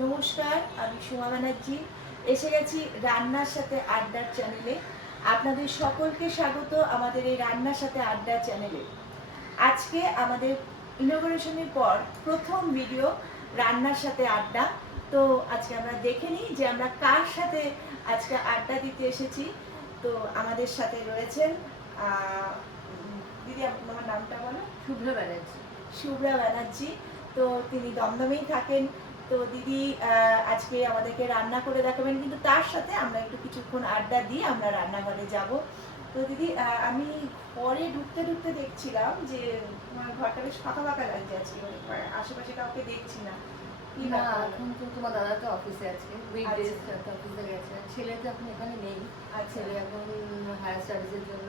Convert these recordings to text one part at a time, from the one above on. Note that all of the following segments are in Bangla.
নমস্কার, আমি সুমা ব্যানার্জি। এসে গেছি রান্নার সাথে আড্ডার চ্যানেলে। আপনাদের সকলকে স্বাগত আমাদের এই রান্নার সাথে আড্ডার চ্যানেলে। আজকে আমাদের ইনগরেশনের পর প্রথম ভিডিও রান্নার সাথে আড্ডা। তো আজকে আমরা দেখে নিই যে আমরা কার সাথে আজকে আড্ডা দিতে এসেছি। তো আমাদের সাথে রয়েছেন দিদি, আপনার নামটা বলো। শুভ্রা ব্যানার্জি। শুভ্রা ব্যানার্জি। তো তিনি দমদমেই থাকেন। তো দিদি আজকে আমাদেরকে রান্না করে দেখাবেন, কিন্তু তার সাথে আমরা একটু কিছুক্ষণ আড্ডা দিয়ে আমরা রান্নাঘরে যাব। তো দিদি, আমি পরে ঢুকতে ঢুকতে দেখছিলাম যে তোমার ঘরটা বেশ ফাঁকা ফাঁকা লাগছে আজকে, মানে আশেপাশে কাউকে দেখছি না। কি না, ব্যাপার? এখন তো তোমার দাদা তো অফিসে আছে, উইকডেজ তো অফিসে গেছে। ছেলে তো এখন এখানে নেই। ছেলে এখন হায়ার স্টাডিজের জন্য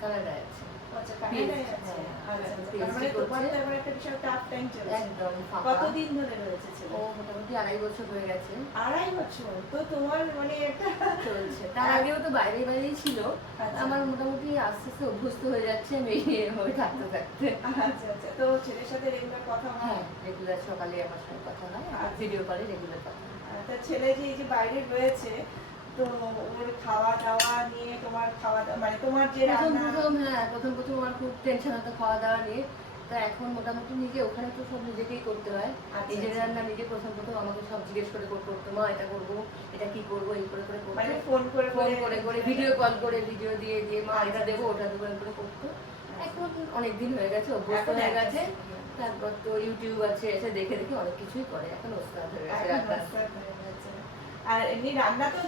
কানাডায় আছে। আচ্ছা, কানাডায় আছে। আচ্ছা, তার মানে তোমার তো এবার একটা বিশাল টাফ টাইম চলছে। একদম কতদিন ধরে রয়েছে ছেলে? ও মোটামুটি 2.5 বছর হয়ে গেছে। 2.5 বছর? তো তোমার মানে একটা চলছে। তার আগেও তো বাইরেই ছিল। আচ্ছা। আমার মোটামুটি আস্তে আস্তে অভ্যস্ত হয়ে যাচ্ছে আমি এইভাবে থাকতে থাকতে। আচ্ছা আচ্ছা, তো ছেলের সাথে রেগুলার কথা হয়? হ্যাঁ, রেগুলার সকালে আমার সঙ্গে কথা হয়, ভিডিও কলে রেগুলার কথা হয়। তা ছেলে যে এই যে বাইরে রয়েছে, তো ওর খাওয়া দাওয়া নিয়ে তোমার খাওয়া দাওয়া মানে তোমার যে রান্না। প্রথম আমার খুব টেনশন হতো খাওয়া দাওয়া নিয়ে। তা এখন মোটামুটি নিজে ওখানে তো সব নিজেকেই করতে হয়। নিজের রান্না নিজে প্রথম আমাকে সব জিজ্ঞেস করে করতো, মা এটা করবো, এটা কি করবো, এই করে করে করতো। মানে ফোন করে করে ভিডিও কল করে ভিডিও দিয়ে দিয়ে মা এটা দেবো ওটা দেবো করে করতো। এখন অনেক দিন হয়ে গেছে, অভ্যস্ত হয়ে গেছে। তারপর তো ইউটিউব আছে, এসে দেখে দেখে অনেক কিছুই করে। এখন ওস্তাদ হয়ে গেছে রান্না। আর এমনি রান্না তো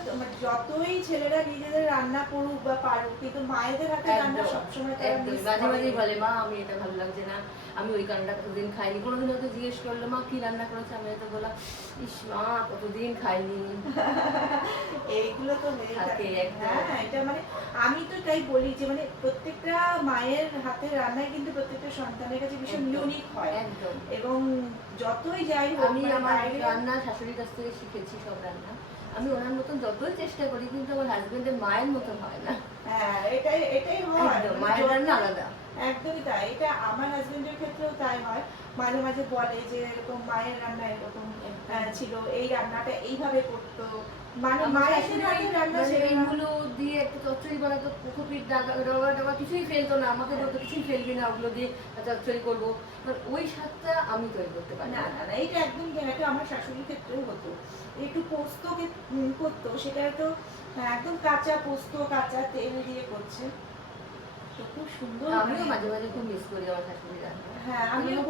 যতই ছেলেরা নিজেদের রান্না করুক বা পারুক, কিন্তু মায়েদের হাতে রান্না সবসময় তারা মিস করে। মাঝে মাঝেই বলে মা আমি এটা ভালো লাগছে না, আমি ওই কারণটা কতদিন খাইনি। কোনোদিন হয়তো জিজ্ঞেস করলো মা কি রান্না করেছে, আমি হয়তো বললাম ইস মা কতদিন খাইনি। এইগুলো তো হয়ে থাকে। হ্যাঁ, এটা মানে আমি তো তাই বলি যে মানে প্রত্যেকটা মায়ের হাতের রান্নাই কিন্তু প্রত্যেকটা সন্তানের কাছে ভীষণ ইউনিক হয়। একদম। এবং যতই যাই হোক, আমি আমার রান্না শাশুড়ির কাছ থেকে শিখেছি সব রান্না। আমি ওনার মতন যতই চেষ্টা করি কিন্তু আমার হাজবেন্ডের মায়ের মতন হয় না। হ্যাঁ, এটাই এটাই হয়। মায়ের রান্না আলাদা। একদমই তাই। এটা আমার হাজবেন্ডের ক্ষেত্রেও তাই হয়। মাঝে মাঝে বলে যে এরকম মায়ের রান্না এরকম ছিল, এই রান্নাটা এইভাবে করতো। মানে মায়ের হাতের রান্না এগুলো দিয়ে একটা চচ্চড়ি বানাতো, কপির ডাবা কিছুই ফেলতো না, আমাকে বলতো কিছুই ফেলবি না, ওগুলো দিয়ে চচ্চড়ি করবো। ওই স্বাদটা আমি তৈরি করতে পারি না। না না, এটা একদমই কেন, এটা আমার শাশুড়ির ক্ষেত্রেও হতো। একটু পোস্ত করতো, সেটা তো একদম কাঁচা পোস্ত, কাঁচা তেল দিয়ে করছে, তো খুব সুন্দর। আমিও মাঝে মাঝে খুব মিস করি আমার শাশুড়ির রান্না। হ্যাঁ, আমিও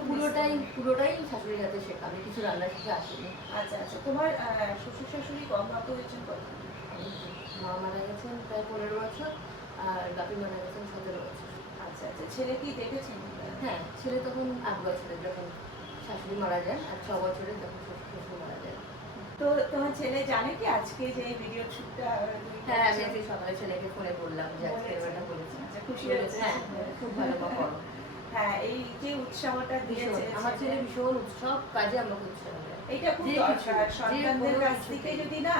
পুরোটাই শাশুড়ির হাতে শেখা, আমি কিছু রান্না শিখে আসিনি। আচ্ছা আচ্ছা, তোমার শ্বশুর শাশুড়ি কত হয়েছেন? কত? মা মারা গেছেন প্রায় 15 বছর, আর বাপি মারা গেছেন 17 বছর। আচ্ছা আচ্ছা, ছেলে কি দেখেছেন? হ্যাঁ, ছেলে তখন 8 বছরের যখন শাশুড়ি মারা যান, আর 6 বছরের যখন শ্বশুর মারা যান। তো তোমার ছেলে জানে কি আজকে যে ভিডিও শুটটা? হ্যাঁ, আমি আজকে সকালে ছেলেকে ফোনে বললাম যে আজকে এটা করেছি। আচ্ছা, খুশি হয়েছে? হ্যাঁ, খুব ভালো মা করো। হ্যাঁ, এই যে উৎসাহটা দিয়েছে আমার ছেলে ভীষণ উৎসব কাজে আমাকে উৎসাহ দেয়। এটা খুব দরকার সন্তানদের কাছ থেকে। যদি না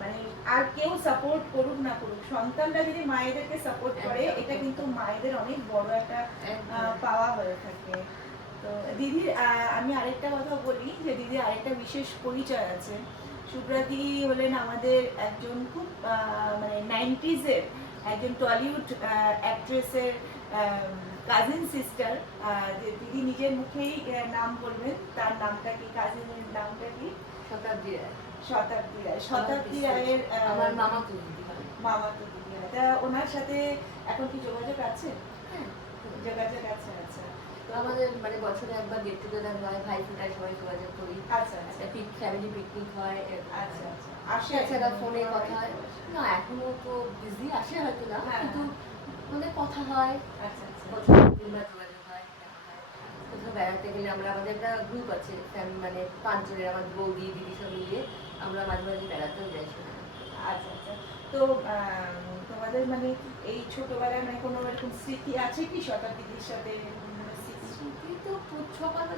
মানে আর কেউ সাপোর্ট করুক না করুক, সন্তানরা যদি মায়েদেরকে সাপোর্ট করে, এটা কিন্তু মায়েদের অনেক বড় একটা পাওয়া হয়ে থাকে। তো দিদির আমি আরেকটা কথা বলি যে দিদির আরেকটা বিশেষ পরিচয় আছে। শুভ্রা দিদি হলেন আমাদের একজন খুব মানে 90s-এর একজন টলিউড অ্যাক্ট্রেসের কাজিন সিস্টার। দিদি নিজের মুখেই নাম বলবেন, তার নামটা কি, কাজিনের নামটা কি? শতাব্দী রায়। শতাব্দী রায়। শতাব্দী রায়ের আমার মামাতো দিদি হয়। মামাতো দিদি হয়। তা ওনার সাথে এখন কি যোগাযোগ আছে? হ্যাঁ, যোগাযোগ আছে। আচ্ছা, আমাদের মানে বছরে একবার গেট টুগেদার হয়, ভাই ফোটায় সবাই যোগাযোগ করি। আচ্ছা আচ্ছা, ফ্যামিলি পিকনিক হয়। আচ্ছা আচ্ছা, আসে এছাড়া ফোনে কথা হয় না, এখনো তো বিজি, আসে হয়তো না, কিন্তু মানে কথা হয়। আচ্ছা আচ্ছা, বছরে 2-3 বার যোগাযোগ হয়। কোথাও বেড়াতে গেলে আমরা, আমাদের একটা গ্রুপ আছে মানে 5 জনের, আমার বৌদি দিদি সব মিলিয়ে আমরা মাঝে মাঝে বেড়াতেও যাই সেখানে। আচ্ছা আচ্ছা। তো তোমাদের মানে এই ছোটবেলায় মানে কোনো এরকম স্মৃতি আছে কি শতাব্দীর সাথে? স্মৃতি তো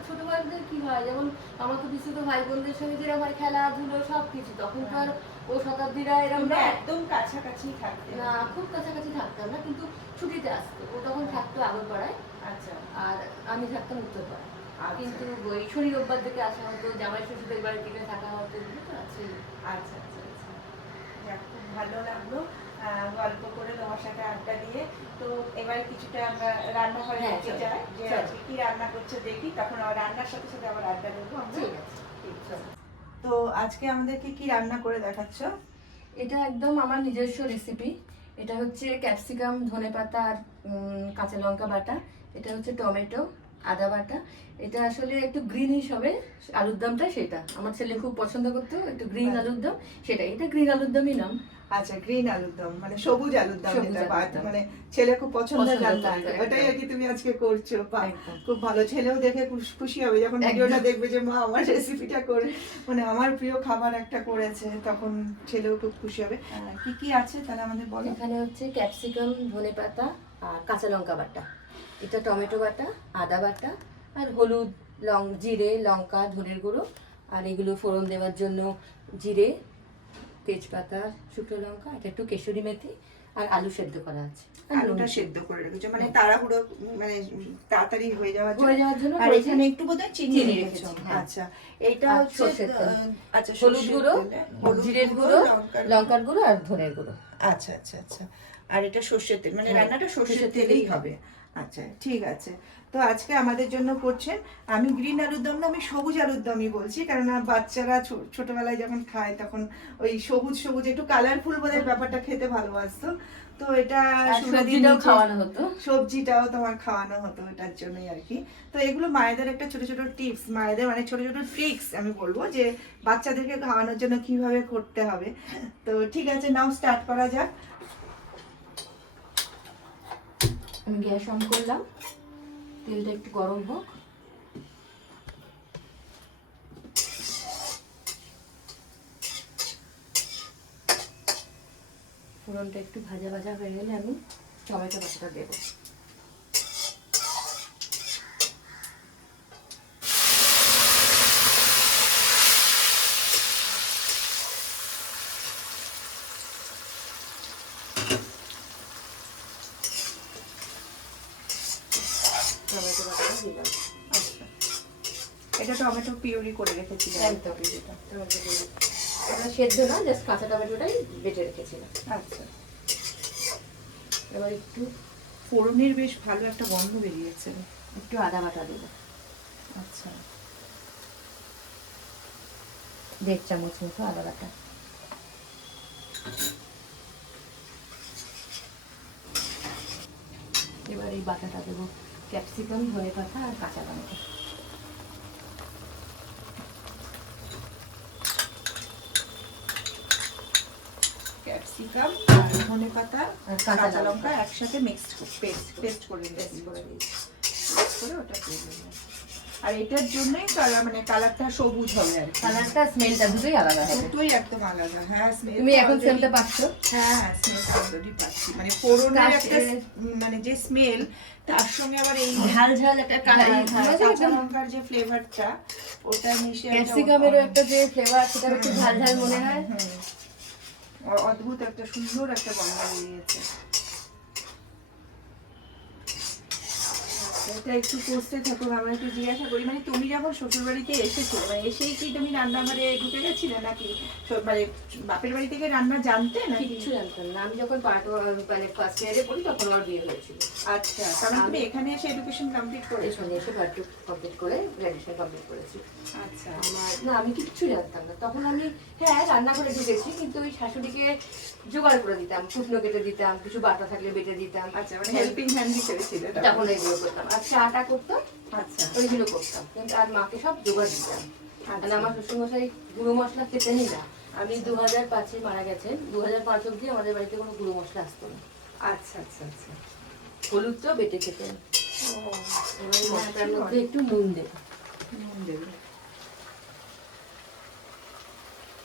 ছোটবেলাদের কি হয়, যেমন আমার তো বিশেষ ভাই বোনদের সঙ্গে যেরকম হয় খেলাধুলো সব কিছু, তখন তো আর ও শতাব্দীরা এরকম না, একদম কাছাকাছি থাকতে না, খুব কাছাকাছি থাকতাম না, কিন্তু ছুটিতে আসতো। ও তখন থাকতো আগরপাড়ায়, আচ্ছা, আর আমি থাকতাম উত্তরপাড়ায়। কিন্তু ওই শনি রোববার থেকে আসা হতো, জামাই শ্বশুরদের বাড়ি থেকে থাকা হতো, এগুলো তো আছেই। আচ্ছা আচ্ছা আচ্ছা, যাক, খুব ভালো লাগলো গল্প করে তোমার সাথে আড্ডা দিয়ে। তো এবারে কিছুটা আমরা রান্নাঘরে হ্যাঁ, ঢুকে চলো, যাই, যে চলো। আজকে কি রান্না করছে দেখি, তখন আবার রান্নার সাথে সাথে আবার আড্ডা দেবো আমরা। ঠিক আছে, ঠিক আছে। তো আজকে আমাদেরকে কি রান্না করে দেখাচ্ছ? এটা একদম আমার নিজস্ব রেসিপি। এটা হচ্ছে ক্যাপসিকাম, ধনেপাতা আর কাঁচা লঙ্কা বাটা। এটা হচ্ছে টমেটো, আদা বাটা। এটা আসলে একটু গ্রিনিশ হবে আলুর দমটা, সেটা আমার ছেলে খুব পছন্দ করতো, একটু গ্রিন আলুর দম, সেটা এটা গ্রিন আলুর দমই নাম। আচ্ছা, গ্রিন আলুর দম মানে সবুজ আলুর দম, সবুজ যেটা আলুর দম। মানে ছেলে খুব পছন্দের পছন্দ রান্না, করতো, একদম। ওটাই আর কি তুমি আজকে করছো। বাহ, একদম। খুব ভালো, ছেলেও দেখে খুশি হবে যখন একদম। ভিডিওটা দেখবে যে মা আমার রেসিপিটা করে, মানে আমার প্রিয় খাবার একটা করেছে, তখন ছেলেও খুব খুশি হবে। কি কি আছে তাহলে আমাদের বলো। এখানে হচ্ছে ক্যাপসিকাম, ধনেপাতা আর কাঁচা লঙ্কা বাটা। এটা টমেটো বাটা, আদা বাটা আর হলুদ, জিরে, লঙ্কা, ধনের গুঁড়ো। আর এগুলো ফোড়ন দেওয়ার জন্য জিরে, তেজপাতা, শুকনো লঙ্কা, এটা একটু কেশরি মেথি আর আলু সেদ্ধ করা আছে। আর আলুটা নুন। সেদ্ধ করে রেখেছো মানে হ্যাঁ। তাড়াহুড়ো, মানে তাড়াতাড়ি হয়ে যাওয়ার হয়ে যাওয়ার জন্য আর করেছি। এখানে একটু বোধহয় চিনি চিনি রেখেছো। রেখেছি, হ্যাঁ। আচ্ছা, এইটা আর হচ্ছে সর্ষের তেল। আচ্ছা, হলুদ সর্ষের গুঁড়ো, তেলে, হলুদ জিরের গুঁড়ো, লঙ্কার লঙ্কার গুঁড়ো আর ধনের গুঁড়ো। আচ্ছা আচ্ছা আচ্ছা, আর এটা সর্ষের তেল, মানে হ্যাঁ, রান্নাটা সর্ষের সর্ষের তেলেই তেলেই হবে। আচ্ছা, ঠিক আছে। তো আজকে আমাদের জন্য করছেন, আমি গ্রিন আলুর দম না, আমি সবুজ আলুর দমই বলছি, কারণ বাচ্চারা ছোটবেলায় যখন খায় তখন ওই সবুজ সবুজ একটু কালারফুল বোধহয় ব্যাপারটা খেতে ভালোবাসতো। তো এটা আর সুরাদির সবজিটাও নিচে- খাওয়ানো হতো। সবজিটাও তোমার খাওয়ানো হতো, এটার জন্যই আর কি। তো এগুলো মায়েদের একটা ছোট ছোট টিপস, মায়েদের মানে ছোট ছোট ট্রিক্স আমি বলবো, যে বাচ্চাদেরকে খাওয়ানোর জন্য কিভাবে করতে হবে। তো ঠিক আছে, নাও স্টার্ট করা যাক। আমি গ্যাস অন করলাম, তেলটা একটু গরম হোক। ফোড়নটা একটু ভাজা ভাজা হয়ে গেলে আমি টমেটো বাটাটা দেবো। টমেটো বাটাটা দিলাম। আচ্ছা, এটা টমেটো পিউরি করে রেখেছি একদম টমেটো পিউরি। ওটা সেদ্ধ না, জাস্ট কাঁচা টমেটোটাই বেটে রেখেছিলাম। আচ্ছা, এবার একটু ফোড়নের বেশ ভালো একটা গন্ধ বেরিয়েছে। একটু আদা বাটা দেবো, আচ্ছা, 1.5 চামচ মতো আদা বাটা। এবার এই বাটাটা দেবো ক্যাপসিকাম, ধনেপাতা আর কাঁচা লঙ্কা। ক্যাপসিকাম আর ধনেপাতা আর কাঁচা লঙ্কা একসাথে পেস্ট করে পেস্ট করে দিয়েছি। পেস্ট করে ওটা দিয়ে দিলাম। আর এটার জন্যই মানে কালারটা সবুজ হবে আর কি। কালারটা, স্মেলটা দুটোই আলাদা হবে। দুটোই একদম আলাদা। হ্যাঁ, স্মেল তুমি এখন স্মেলটা পাচ্ছ? হ্যাঁ, স্মেলটা অলরেডি পাচ্ছি, মানে ফোড়নের একটা কাশ- মানে যে স্মেল, তার সঙ্গে আবার এই ঝাল ঝাল একটা কাঁচা লঙ্কার যে ফ্লেভারটা, ওটা মিশে একটা ক্যাপসিকামেরও একটা যে ফ্লেভার, সেটা একটু ঝাল ঝাল মনে হয়। অদ্ভুত একটা সুন্দর একটা গন্ধ বেরিয়েছে। এটা একটু কষতে থাকো, আমরা একটু জিজ্ঞাসা করি, মানে তুমি যখন শ্বশুর বাড়িতে এসেছো, মানে এসেই কি তুমি রান্নাঘরে ঢুকে গেছিলে নাকি মানে বাপের বাড়ি থেকে রান্না জানতে নাকি? কিচ্ছু জানতাম না। আমি যখন মানে ফার্স্ট ইয়ারে পড়ি তখন আমার বিয়ে হয়েছিল। আচ্ছা, তার মানে তুমি এখানে এসে এডুকেশন কমপ্লিট করেছো? এখানে এসে বাড়িতে কমপ্লিট করে গ্র্যাজুয়েশন কমপ্লিট করেছি। আচ্ছা, না, আমি কিচ্ছু জানতাম না তখন। আমি হ্যাঁ রান্নাঘরে ঢুকেছি, কিন্তু ওই শাশুড়িকে জোগাড় করে দিতাম, শুকনো কেটে দিতাম, কিছু বাটা থাকলে বেটে দিতাম। আচ্ছা, মানে হেল্পিং হ্যান্ড হিসেবে ছিল তখন এইগুলো করতাম, আর চাটা করতাম, আচ্ছা, ওইগুলো করতাম, কিন্তু আর মাকে সব জোগাড় দিতাম। মানে আমার শ্বশুরমশাই গুঁড়ো মশলা খেতেনই না। আমি 2005-এ মারা গেছেন, 2005 অব্দি আমাদের বাড়িতে কোনো গুঁড়ো মশলা আসতো না। আচ্ছা আচ্ছা আচ্ছা, হলুদটাও বেটে খেতেন। এবার এই মশলার মধ্যে একটু নুন দেবো। নুন দেবে।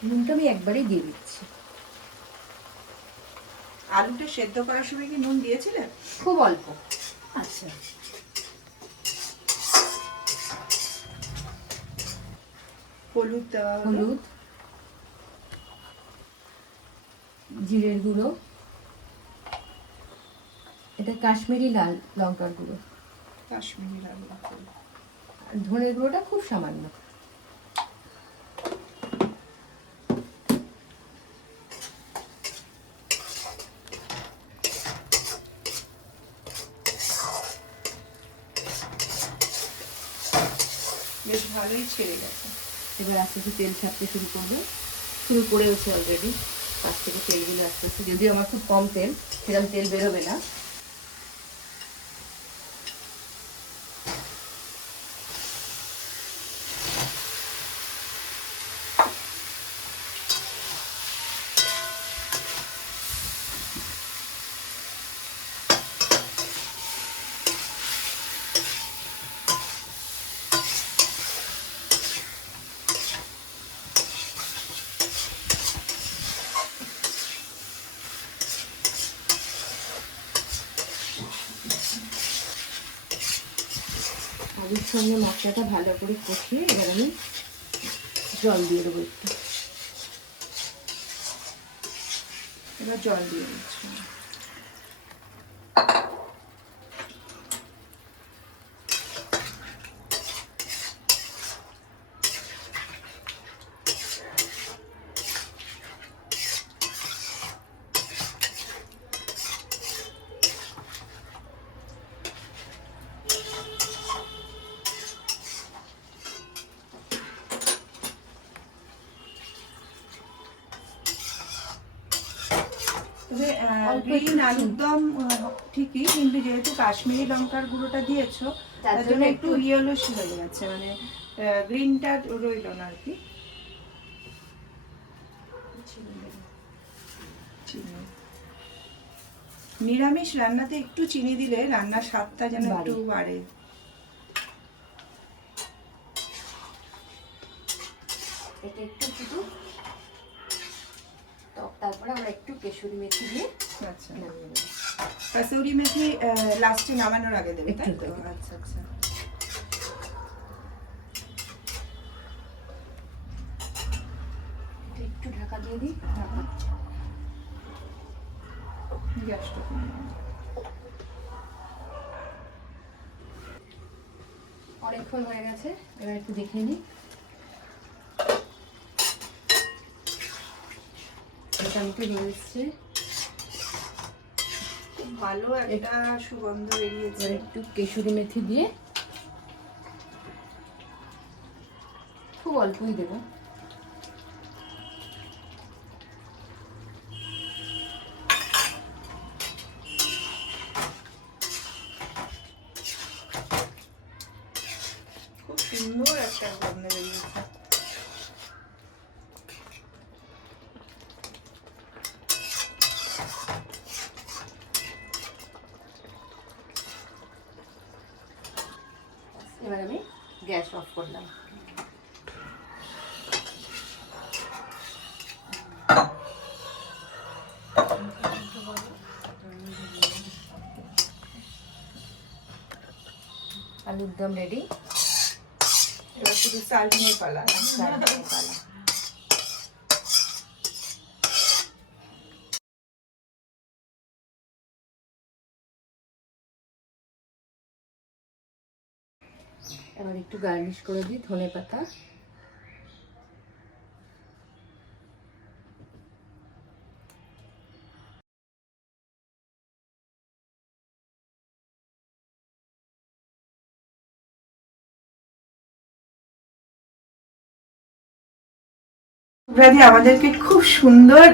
নুনটা আমি একবারেই দিয়ে দিচ্ছি। আলুটা সেদ্ধ করার সময় কি নুন দিয়েছিলে? খুব অল্প। আচ্ছা, হলুদ দেওয়া হলো। হলুদ, জিরের গুঁড়ো, এটা কাশ্মীরি লাল লঙ্কার গুঁড়ো, কাশ্মীরি লাল লঙ্কা, ধনে গুঁড়োটা খুব সামান্য। বেশ ভালোই ছেড়ে গেছে। এবার আস্তে আস্তে তেল ছাড়তে শুরু করেওছে অলরেডি। পাশ থেকে তেলগুলো আস্তে আস্তে, যদিও আমার খুব কম তেল, সেরকম তেল বেরোবে না। আলুর সঙ্গে মশলাটা ভালো করে কষিয়ে এবার আমি জল দিয়ে দেবো একটু। এবার জল দিয়ে দিচ্ছি। তবে গ্রিন আলুর দম ঠিকই, কিন্তু যেহেতু কাশ্মীরি লঙ্কার গুঁড়োটা দিয়েছো তার জন্য একটু ইয়েলোশ হয়ে গেছে, মানে গ্রিনটা রইল না আর কি। নিরামিষ রান্নাতে একটু চিনি দিলে রান্নার স্বাদটা যেন একটু বাড়ে। এটা একটু ফুটুক, তারপরে আমরা একটু কেশরি মেথি দিয়ে আচ্ছা, কাসুরি মেথি লাস্টে নামানোর আগে দেবে তাই তো? আচ্ছা আচ্ছা। একটু ঢাকা দিয়ে দিই। গ্যাসটা অনেকক্ষণ হয়ে গেছে, এবার একটু দেখে নিই। মোটামুটি হয়ে এসছে, ভালো একটা সুগন্ধ বেরিয়েছে। একটু কেশরি মেথি দিয়ে খুব অল্পই দেবো। খুব সুন্দর একটা গন্ধ বেরিয়েছে। এবার আমি গ্যাস অফ করলাম। আলুর দম রেডি। এবার শুধু সার্ভিং এর পালা। এবার একটু গার্নিশ করে দিই ধনে পাতা। আমাদেরকে খুব সুন্দর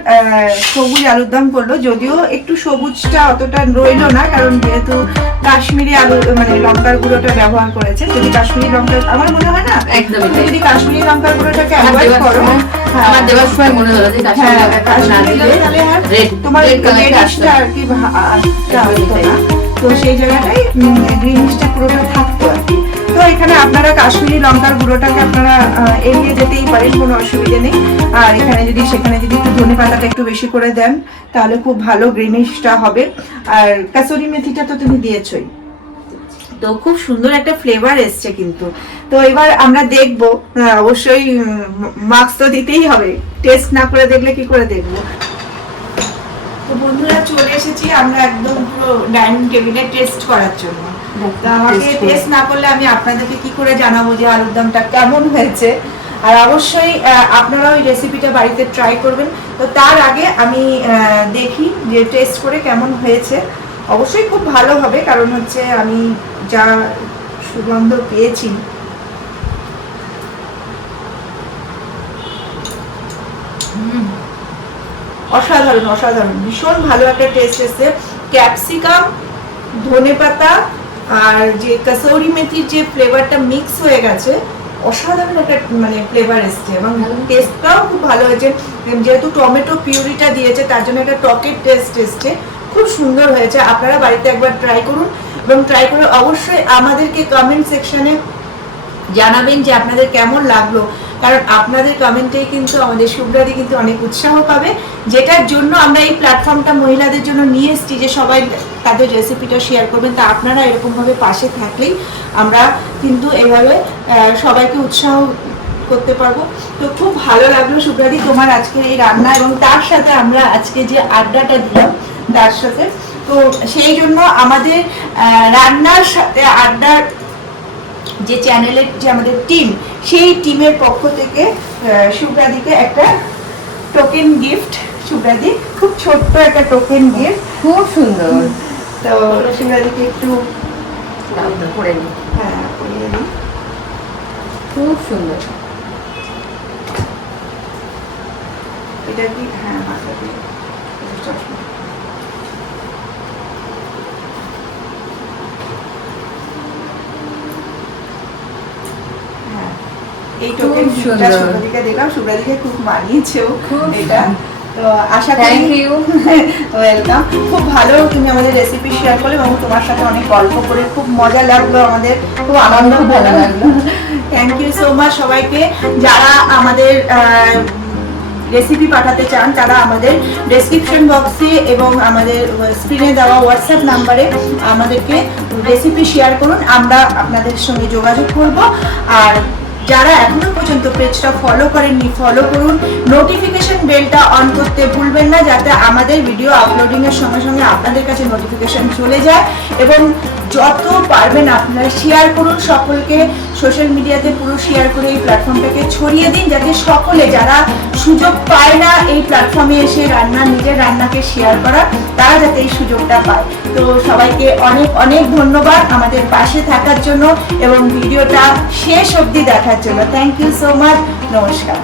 সবুজ আলুর দম করলো, যদিও একটু সবুজটা অতটা রইলো না, কারণ যেহেতু কাশ্মীরি আলু মানে লঙ্কার গুঁড়োটা ব্যবহার করেছে। যদি কাশ্মীরি লঙ্কা, আমার মনে হয় না একদমই যদি কাশ্মীরি লঙ্কার গুঁড়োটাকে অ্যাভয়েড করো, আমার দেওয়ার সময় মনে হলো যে কাশ্মীরি লঙ্কা তোমার রেডিশটা আর কি আসতো না, তো সেই জায়গাটাই গ্রিনিশটা পুরোটা থাকতো আর কি। তো এখানে আপনারা কাশ্মীরি লঙ্কার গুঁড়োটাকে আপনারা এড়িয়ে যেতেই পারেন, কোনো অসুবিধা নেই। আর এখানে যদি সেখানে যদি একটু ধনে পাতাটা একটু বেশি করে দেন তাহলে খুব ভালো গ্রিনিশটা হবে। আর কাসুরি মেথিটা তো তুমি দিয়েছোই, তো খুব সুন্দর একটা ফ্লেভার এসছে কিন্তু। তো এবার আমরা দেখবো, অবশ্যই মার্কস তো দিতেই হবে, টেস্ট না করে দেখলে কি করে দেখবো। তো বন্ধুরা চলে এসেছি আমরা একদম পুরো ডাইনিং টেবিলে টেস্ট করার জন্য। তো আমাকে টেস্ট না করলে আমি আপনাদেরকে কি করে জানাবো যে আলুর দমটা কেমন হয়েছে। আর অবশ্যই আপনারাও এই রেসিপিটা বাড়িতে ট্রাই করবেন। তো তার আগে আমি দেখি যে টেস্ট করে কেমন হয়েছে। অবশ্যই খুব ভালো হবে, কারণ হচ্ছে আমি যা সুগন্ধ পেয়েছি। অসাধারণ অসাধারণ, ভীষণ ভালো একটা টেস্ট এসেছে। ক্যাপসিকাম, ধনেপাতা আর যে কাসৌরি মেথির যে ফ্লেভারটা মিক্স হয়ে গেছে, অসাধারণ একটা মানে ফ্লেভার এসছে এবং টেস্টটাও খুব ভালো হয়েছে। যেহেতু টমেটো পিউরিটা দিয়েছে তার জন্য একটা টকের টেস্ট এসছে, খুব সুন্দর হয়েছে। আপনারা বাড়িতে একবার ট্রাই করুন এবং ট্রাই করে অবশ্যই আমাদেরকে কমেন্ট সেকশনে জানাবেন যে আপনাদের কেমন লাগলো, কারণ আপনাদের কমেন্টেই কিন্তু আমাদের শুভ্রাদি কিন্তু অনেক উৎসাহ পাবে, যেটার জন্য আমরা এই প্ল্যাটফর্মটা মহিলাদের জন্য নিয়ে এসেছি যে সবাই তাদের রেসিপিটা শেয়ার করবেন। তা আপনারা এরকমভাবে পাশে থাকলেই আমরা কিন্তু এভাবে সবাইকে উৎসাহ করতে পারবো। তো খুব ভালো লাগলো শুভ্রাদি তোমার আজকের এই রান্না, এবং তার সাথে আমরা আজকে যে আড্ডাটা দিলাম তার সাথে। তো সেই জন্য আমাদের রান্নার সাথে আড্ডার যে চ্যানেলের যে আমাদের টিম, সেই টিমের পক্ষ থেকে শুভ্রাদিকে একটা টোকেন গিফট। শুভ্রাদি খুব ছোট্ট একটা টোকেন গিফট, খুব সুন্দর। তো শুভ্রাদিকে একটু করে নিই। হ্যাঁ পরিয়ে দিই। খুব সুন্দর। এটা কি? হ্যাঁ মাথা দিয়ে চশমা। এই টোকেন গিফটটা শুভ্রাদিকে দিলাম, শুভ্রাদিকে খুব মানিয়েছেও এটা। তো আশা করি ওয়েলকাম। খুব ভালো তুমি আমাদের রেসিপি শেয়ার করলে এবং তোমার সাথে অনেক গল্প করে খুব মজা লাগলো, আমাদের খুব আনন্দ ভালো লাগলো। থ্যাংক ইউ সো মাচ সবাইকে। যারা আমাদের রেসিপি পাঠাতে চান তারা আমাদের ডেসক্রিপশন বক্সে এবং আমাদের স্ক্রিনে দেওয়া হোয়াটসঅ্যাপ নাম্বারে আমাদেরকে রেসিপি শেয়ার করুন, আমরা আপনাদের সঙ্গে যোগাযোগ করব। আর যারা এখনো পর্যন্ত পেজটা ফলো করেননি ফলো করুন, নোটিফিকেশন বেলটা অন করতে ভুলবেন না, যাতে আমাদের ভিডিও আপলোডিং এর সঙ্গে সঙ্গে আপনাদের কাছে নোটিফিকেশন চলে যায়। এবং যত পারবেন আপনারা শেয়ার করুন, সকলকে সোশ্যাল মিডিয়াতে পুরো শেয়ার করে এই প্ল্যাটফর্মটাকে ছড়িয়ে দিন, যাতে সকলে যারা সুযোগ পায় না এই প্ল্যাটফর্মে এসে নিজের রান্নাকে শেয়ার করা, তারা যাতে এই সুযোগটা পায়। তো সবাইকে অনেক অনেক ধন্যবাদ আমাদের পাশে থাকার জন্য এবং ভিডিওটা শেষ অবধি দেখার জন্য। Thank you so much. নমস্কার।